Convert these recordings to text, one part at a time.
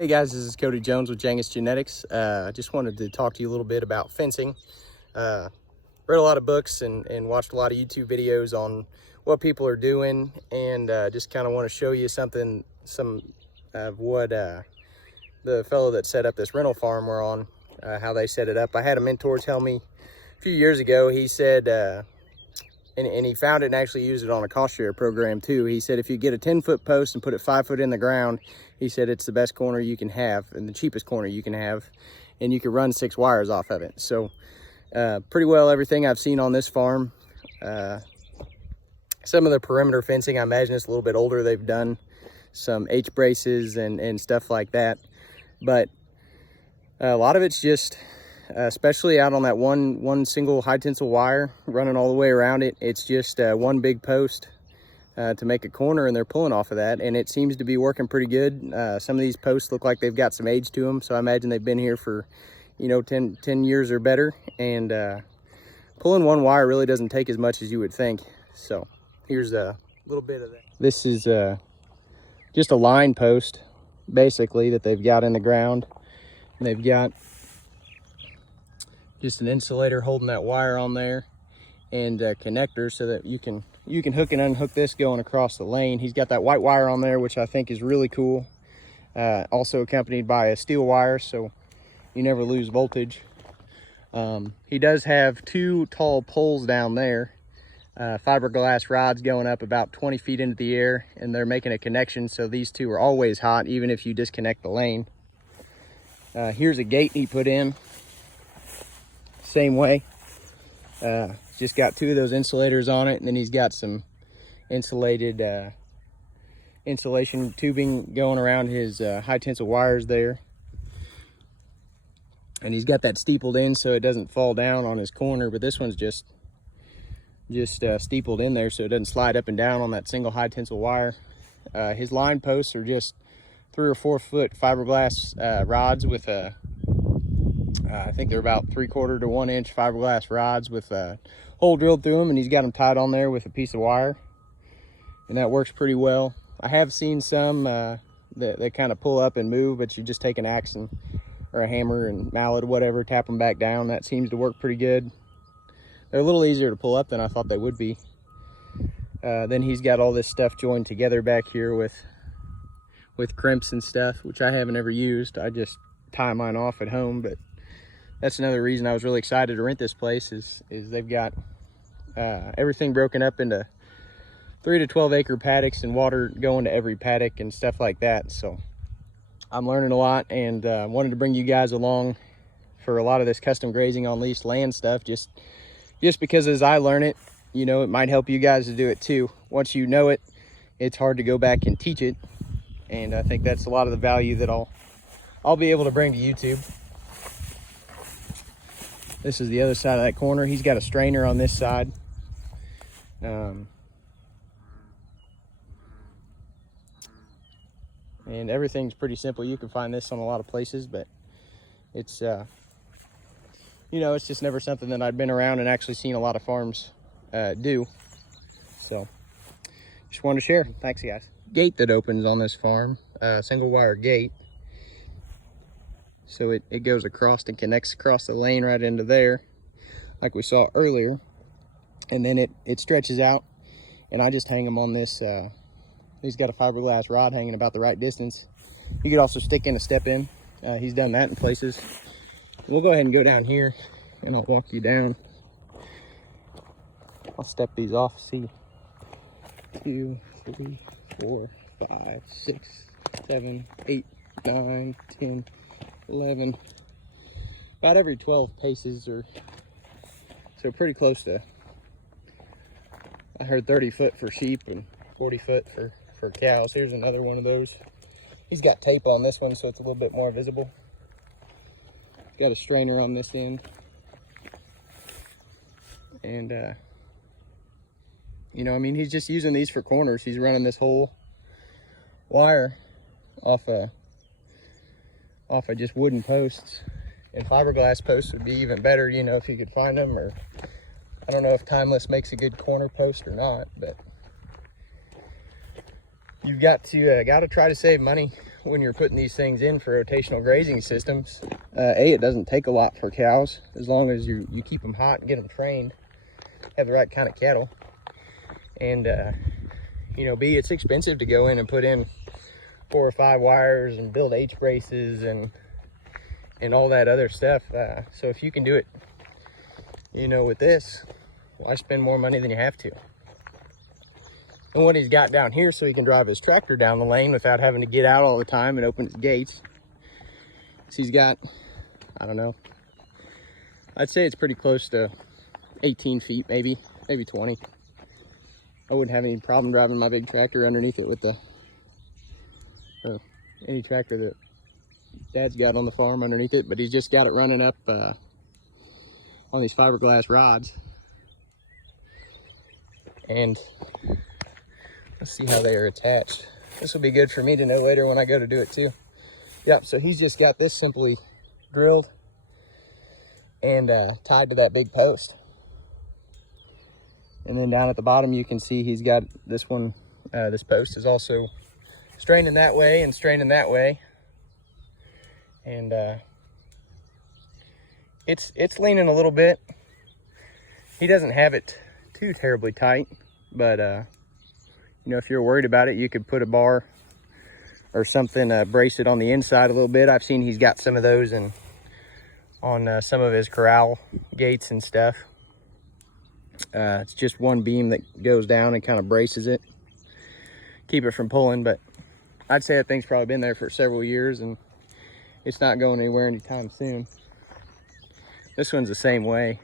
Hey guys, this is Cody Jones with Jangus Genetics. I just wanted to talk to you a little bit about fencing. Read a lot of books and watched a lot of YouTube videos on what people are doing, and just kind of want to show you some of what the fellow that set up this rental farm we're on, how they set it up. I had a mentor tell me a few years ago. He said, and he found it and actually used it on a cost share program too. He said if you get a 10-foot post and put it 5 foot in the ground, he said it's the best corner you can have and the cheapest corner you can have, and you can run 6 wires off of it. So pretty well everything I've seen on this farm. Some of the perimeter fencing, I imagine it's a little bit older. They've done some H braces and stuff like that, but a lot of it's just especially out on that one single high tensile wire running all the way around it. It's just one big post to make a corner, and they're pulling off of that, and it seems to be working pretty good. Some of these posts look like they've got some age to them, so I imagine they've been here for 10 years or better, and pulling one wire really doesn't take as much as you would think. So here's a little bit of that. This is just a line post basically that they've got in the ground, and they've got just an insulator holding that wire on there, and a connector so that you can hook and unhook this going across the lane. He's got that white wire on there, which I think is really cool. Also accompanied by a steel wire, so you never lose voltage. He does have 2 tall poles down there, fiberglass rods going up about 20 feet into the air, and they're making a connection so these 2 are always hot even if you disconnect the lane. Here's a gate he put in, same way. Just got 2 of those insulators on it, and then he's got some insulated insulation tubing going around his high tensile wires there, and he's got that steepled in so it doesn't fall down on his corner, but this one's just steepled in there so it doesn't slide up and down on that single high tensile wire. His line posts are just 3 or 4 foot fiberglass rods with a I think they're about 3/4 to 1 inch fiberglass rods with a hole drilled through them, and he's got them tied on there with a piece of wire, and that works pretty well. I have seen some that kind of pull up and move, but you just take an axe or a hammer and mallet or whatever, tap them back down. That seems to work pretty good. They're a little easier to pull up than I thought they would be. Then he's got all this stuff joined together back here with crimps and stuff, which I haven't ever used. I just tie mine off at home, but that's another reason I was really excited to rent this place is they've got everything broken up into 3 to 12 acre paddocks and water going to every paddock and stuff like that. So I'm learning a lot, and wanted to bring you guys along for a lot of this custom grazing on leased land stuff, just because as I learn it, it might help you guys to do it too. Once you know it, it's hard to go back and teach it, and I think that's a lot of the value that I'll be able to bring to YouTube. This is the other side of that corner. He's got a strainer on this side. And everything's pretty simple. You can find this on a lot of places, but it's, it's just never something that I've been around and actually seen a lot of farms do. So just wanted to share. Thanks, guys. Gate that opens on this farm, single wire gate. So it goes across and connects across the lane right into there, like we saw earlier. And then it stretches out, and I just hang them on this. He's got a fiberglass rod hanging about the right distance. You could also stick in a step in. He's done that in places. We'll go ahead and go down here, and I'll walk you down. I'll step these off. See, 2, 3, 4, 5, 6, 7, 8, 9, 10, 11, about every 12 paces, or so pretty close to, I heard 30 foot for sheep and 40 foot for cows. Here's another one of those. He's got tape on this one so it's a little bit more visible. Got a strainer on this end, and he's just using these for corners. He's running this whole wire off of just wooden posts, and fiberglass posts would be even better, if you could find them, or I don't know if timeless makes a good corner post or not, but you've got to try to save money when you're putting these things in for rotational grazing systems, it doesn't take a lot for cows, as long as you keep them hot and get them trained, have the right kind of cattle. And you know, B, it's expensive to go in and put in 4 or 5 wires and build H braces and all that other stuff. So if you can do it, you know, with this, why spend more money than you have to? And what he's got down here, so he can drive his tractor down the lane without having to get out all the time and open his gates. So he's got, I don't know, I'd say it's pretty close to 18 feet, maybe 20. I wouldn't have any problem driving my big tractor underneath it with any tractor that Dad's got on the farm underneath it, but he's just got it running up on these fiberglass rods. And let's see how they are attached. This will be good for me to know later when I go to do it too. Yep, so he's just got this simply drilled and tied to that big post. And then down at the bottom, you can see he's got this one, this post is also straining that way and straining that way. And it's leaning a little bit. He doesn't have it too terribly tight, but you know, if you're worried about it, you could put a bar or something, brace it on the inside a little bit. I've seen he's got some of those on some of his corral gates and stuff. It's just one beam that goes down and kind of braces it, keep it from pulling. But I'd say that thing's probably been there for several years and it's not going anywhere anytime soon. This one's the same way.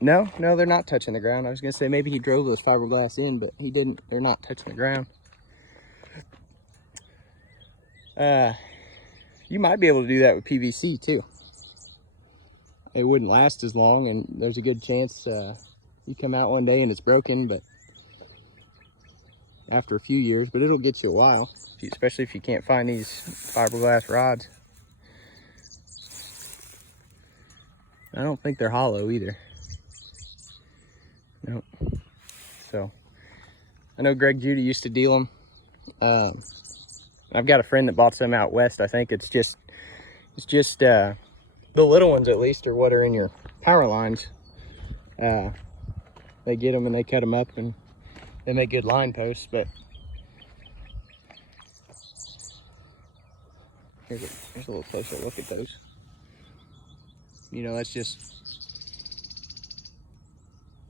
No, they're not touching the ground. I was gonna say maybe he drove those fiberglass in, but he didn't. They're not touching the ground. You might be able to do that with PVC too. It wouldn't last as long, and there's a good chance you come out one day and it's broken, but after a few years, but it'll get you a while, especially if you can't find these fiberglass rods. I don't think they're hollow either. Nope. So I know Greg Judy used to deal them. I've got a friend that bought some out west. I think it's just the little ones, at least, are what are in your power lines. They get them and they cut them up and they make good line posts. But here's a little closer look at those. You know, that's just,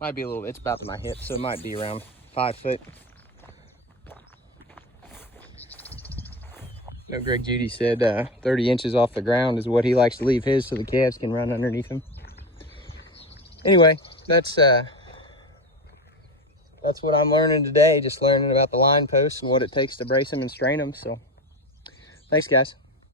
might be a little, it's about to my hip, so it might be around 5 foot. No, Greg Judy said 30 inches off the ground is what he likes to leave his, so the calves can run underneath him. Anyway, that's what I'm learning today, just learning about the line posts and what it takes to brace them and strain them. So thanks, guys.